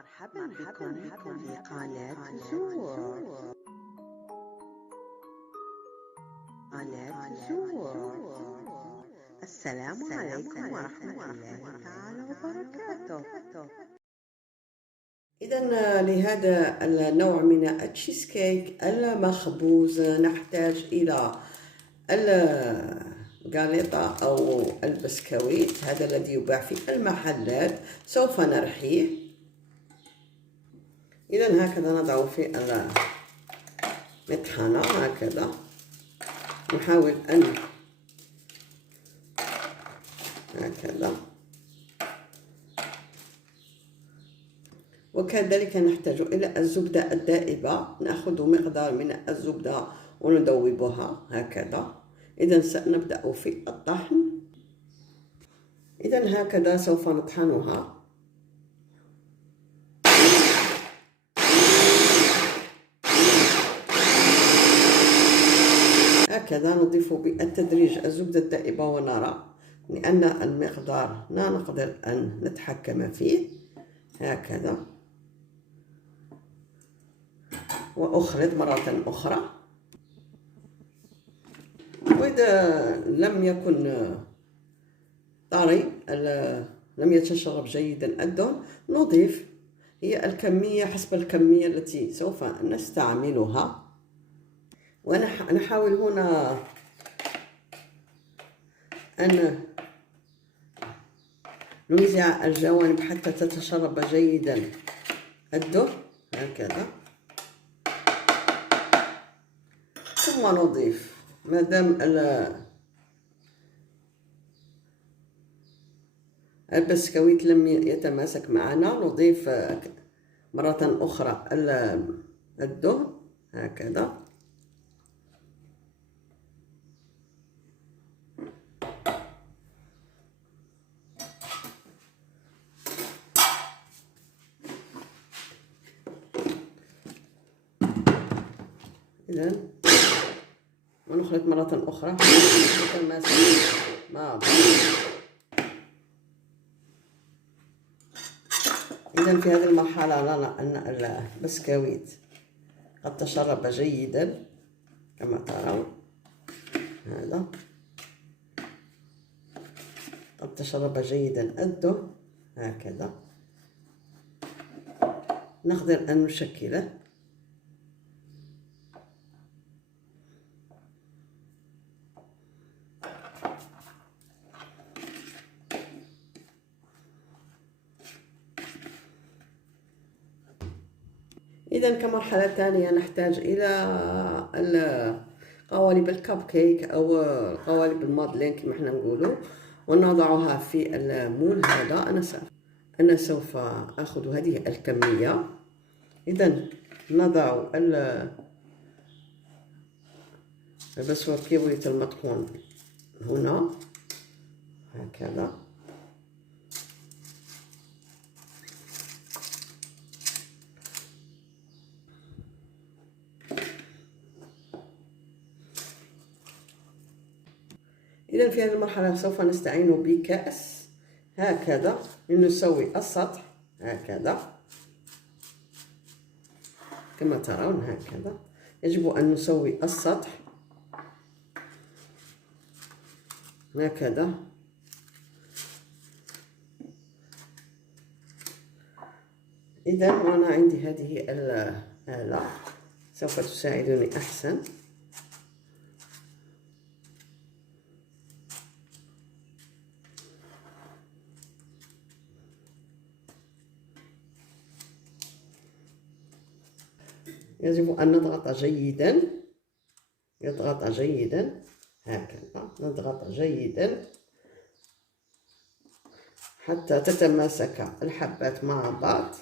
مرحبا بكم في قناة زور. السلام عليكم ورحمة الله تعالى وبركاته. إذا لهذا النوع من التشيز كيك المخبوز نحتاج إلى الغاليطة أو البسكويت، هذا الذي يباع في المحلات، سوف نرحيه. إذا هكذا نضع في المطحنة هكذا، نحاول أن هكذا، وكذلك نحتاج إلى الزبدة الدائبة، نأخذ مقدار من الزبدة وندوبها هكذا. إذا سنبدأ في الطحن. إذا هكذا سوف نطحنها. هكذا نضيف بالتدريج الزبدة الدائبة ونرى، لأن المقدار لا نقدر أن نتحكم فيه. هكذا، وأخلط مرة أخرى. وإذا لم يكن طري، لم يتشرب جيدا الدهن، نضيف هي الكمية حسب الكمية التي سوف نستعملها. ونحاول هنا أن نوزع الجوانب حتى تتشرب جيدا الدهن هكذا، ثم نضيف ما دام البسكويت لم يتماسك معنا، نضيف مرة أخرى الدهن هكذا. إذا ونخلط مرة أخرى يتماسك مع بعض. إذا في هذه المرحلة نرى أن البسكويت قد تشرب جيدا كما ترون، هذا قد تشرب جيدا الدهن هكذا. نقدر أن نشكله. إذا كمرحلة ثانية نحتاج إلى قوالب الكب كيك أو قوالب المادلين كما احنا نقولوا، ونضعها في المول هذا. أنا سوف أخذ هذه الكمية. إذا نضع البسكويت المطحون هنا هكذا، إذا في هذه المرحلة سوف نستعين بكأس هكذا لنسوي السطح هكذا كما ترون. هكذا يجب أن نسوي السطح هكذا. إذا وأنا عندي هذه الآلة سوف تساعدني أحسن. يجب أن نضغط جيدا، يضغط جيدا هكذا، نضغط جيدا حتى تتماسك الحبات مع بعض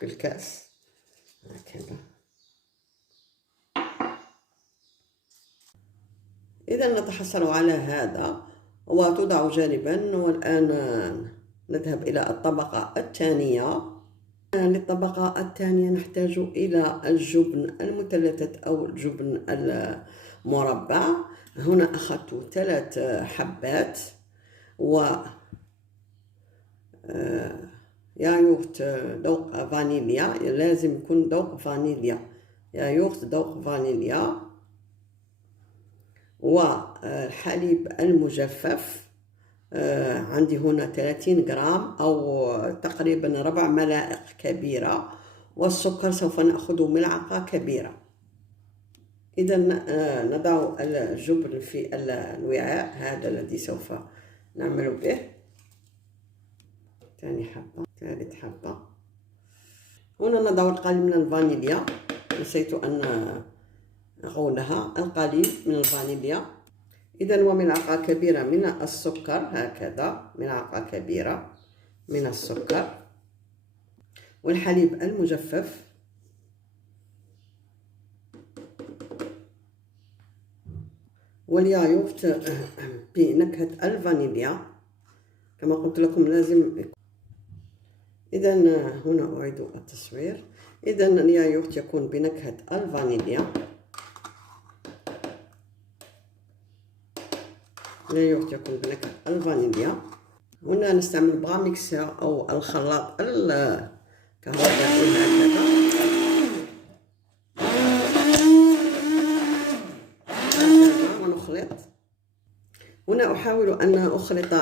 بالكأس هكذا. إذا نتحصل على هذا وتوضع جانبا. والآن نذهب إلى الطبقة الثانية. للطبقة الثانية نحتاج إلى الجبن المثلث أو الجبن المربع. هنا أخذت 3 حبات، و ياغورت ذوق فانيليا، لازم يكون ذوق فانيليا، ياغورت ذوق فانيليا. والحليب المجفف عندي هنا 30 جرام أو تقريبا 4 ملائق كبيرة، والسكر سوف نأخذ ملعقة كبيرة. إذا نضع الجبن في الوعاء هذا الذي سوف نعمل به. ثاني حبة، ثالث حبة. هنا نضع القليل من الفانيليا، نسيت أن أقولها، القليل من الفانيليا. إذا وملعقة كبيرة من السكر، هكذا ملعقة كبيرة من السكر، والحليب المجفف، والياغورت بنكهة الفانيليا كما قلت لكم لازم. إذا هنا أعيد التصوير. إذا الياغورت يكون بنكهة الفانيليا، الياغورت يكون بنكهة الفانيليا. هنا نستعمل بغا ميكسر أو الخلاط الكهربائي هكذا، ونخلط. هنا أحاول أن أخلط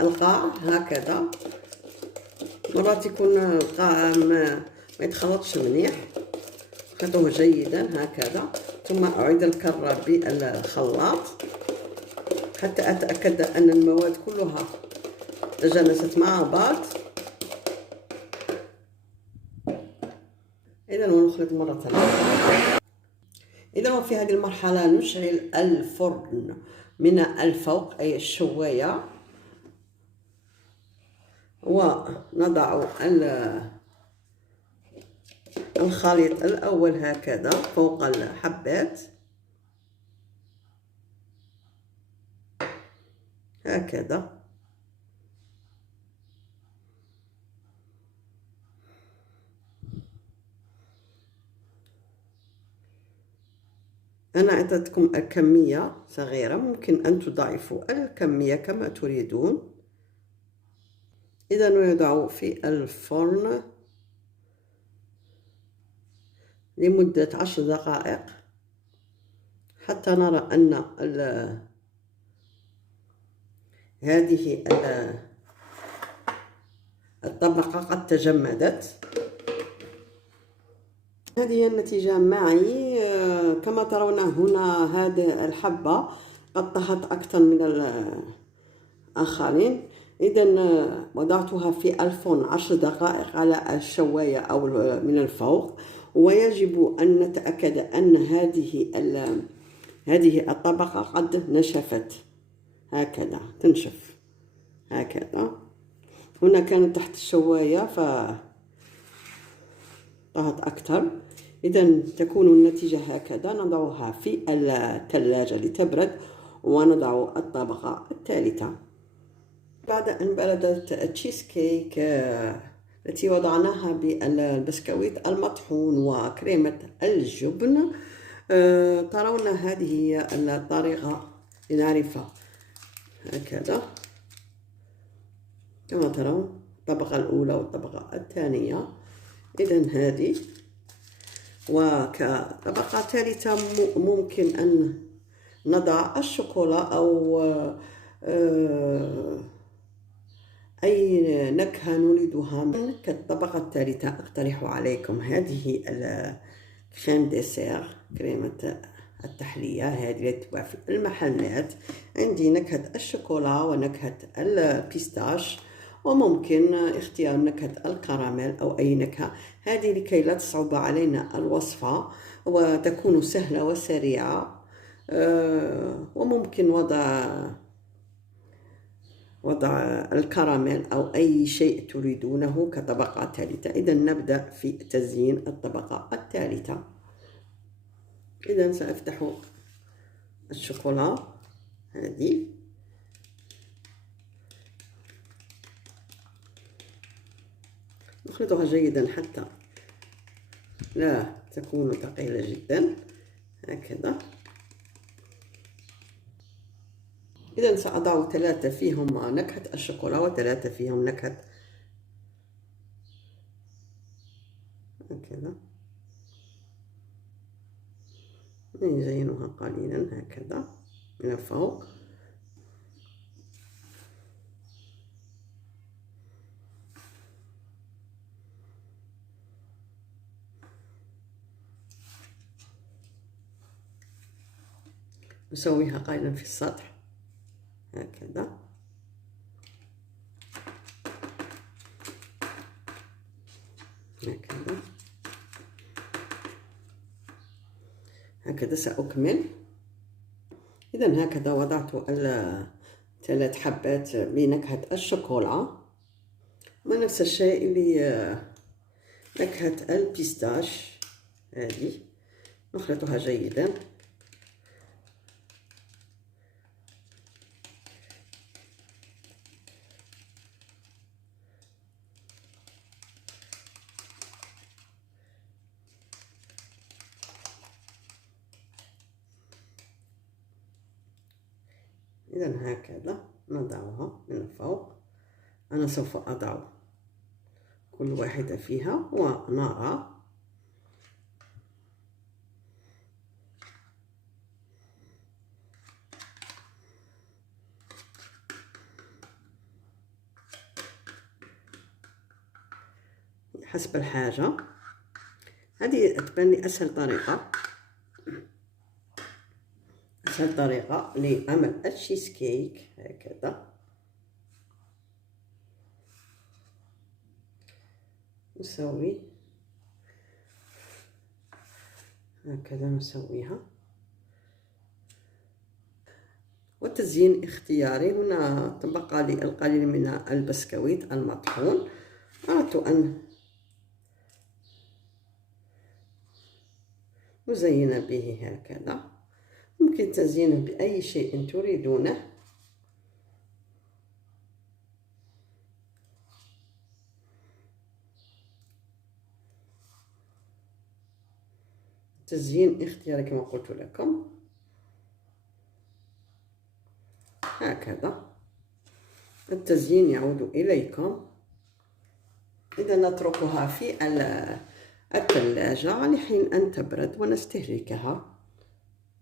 القاع هكذا، مرات يكون القاع ما يتخلطش مليح، خلطوه جيدا هكذا، ثم أعيد الكرة بالخلاط حتى أتأكد أن المواد كلها تجانست مع بعض. إذا ونخلط مرة ثانية. إذا وفي هذه المرحلة نشعل الفرن من الفوق أي الشواية، ونضع الخليط الأول هكذا فوق الحبات هكذا، أنا أعطيتكم الكمية صغيرة، ممكن أن تضاعفوا الكمية كما تريدون. إذا يوضع في الفرن لمدة 10 دقائق حتى نرى أن هذه الطبقة قد تجمدت. هذه هي النتيجة معي. كما ترون هنا هذه الحبة قد طهت أكثر من الآخرين. إذا وضعتها في الفرن 10 دقائق على الشواية أو من الفوق، ويجب أن نتأكد أن هذه الطبقة قد نشفت هكذا، تنشف هكذا. هنا كانت تحت الشواية فطهت أكثر. إذا تكون النتيجة هكذا. نضعها في الثلاجة لتبرد، ونضع الطبقة الثالثة. بعد أن بردت التشيز كيك التي وضعناها بالبسكويت المطحون وكريمة الجبن، ترون هذه هي الطريقة لنعرفها هكذا كما ترون، الطبقة الأولى والطبقة الثانية. إذا هذه، وكطبقة ثالثة ممكن أن نضع الشوكولا أو أي نكهة نريدها. كالطبقة الثالثة أقترح عليكم هذه الكريم ديسير، كريمة التحلية هذه التي تباع في المحلات. عندي نكهة الشوكولا ونكهة البيستاش، وممكن اختيار نكهة الكراميل أو أي نكهة، هذه لكي لا تصعب علينا الوصفة وتكون سهلة وسريعة. وممكن وضع الكراميل أو أي شيء تريدونه كطبقة ثالثة. إذا نبدأ في تزيين الطبقة الثالثة. إذا سأفتح الشوكولا هذه، نخلطها جيدا حتى لا تكون ثقيلة جدا هكذا. إذا سأضع 3 فيهم نكهة الشوكولا و3 فيهم نكهة هكذا نزينها قليلا هكذا من فوق. نسويها قليلا في السطح هكذا. هكذا سأكمل. إذا هكذا وضعت ثلاث حبات بنكهة الشوكولا، ونفس الشيء لنكهة البيستاش. هذه نخلطها جيدا. إذا هكذا نضعها من فوق. أنا سوف أضع كل واحدة فيها ونرى. حسب الحاجة. هذه تبان لي أسهل طريقة لعمل التشيز كيك. هكذا نسوي هكذا نسويها. والتزيين اختياري. هنا تبقى لي القليل من البسكويت المطحون، أردت أن نزين به هكذا. ممكن تزيينه بأي شيء تريدونه. تزيين اختياري كما قلت لكم. هكذا التزيين يعود إليكم. إذا نتركها في الثلاجة لحين أن تبرد ونستهلكها.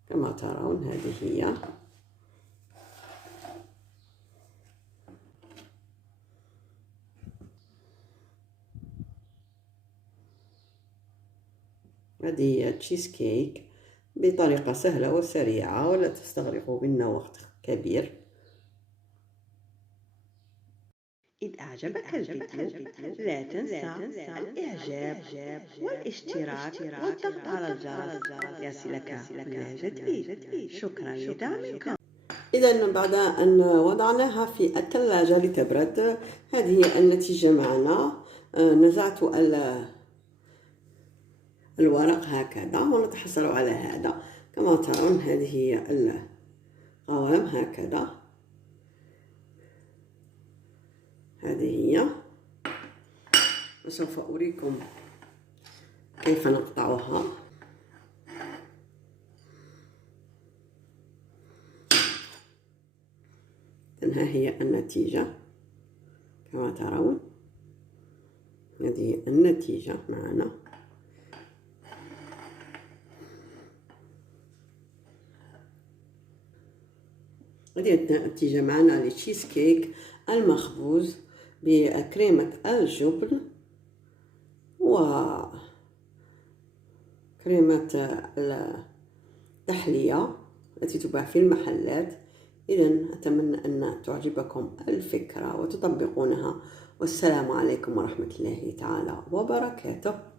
كما ترون هذه هي. هذه هي تشيز كيك بطريقة سهلة وسريعة ولا تستغرق منا وقت كبير. إذا أعجبك الفيديو لا تنسى الإعجاب والاشتراك والضغط على الجرس ليصلك كل جديد. شكرا لدعمكم. إذا بعد أن وضعناها في الثلاجة لتبرد، هذه هي النتيجة معنا. نزعت الورق هكذا ونتحصل على هذا. كما ترون هذه هي القوام هكذا. هذه هي. وسوف أريكم كيف نقطعها. ها هي النتيجة كما ترون. هذه النتيجة معنا. هذه النتيجة معنا للتشيز كيك المخبوز بكريمة الجبن وكريمة التحلية التي تباع في المحلات. إذن أتمنى أن تعجبكم الفكرة وتطبقونها. والسلام عليكم ورحمة الله تعالى وبركاته.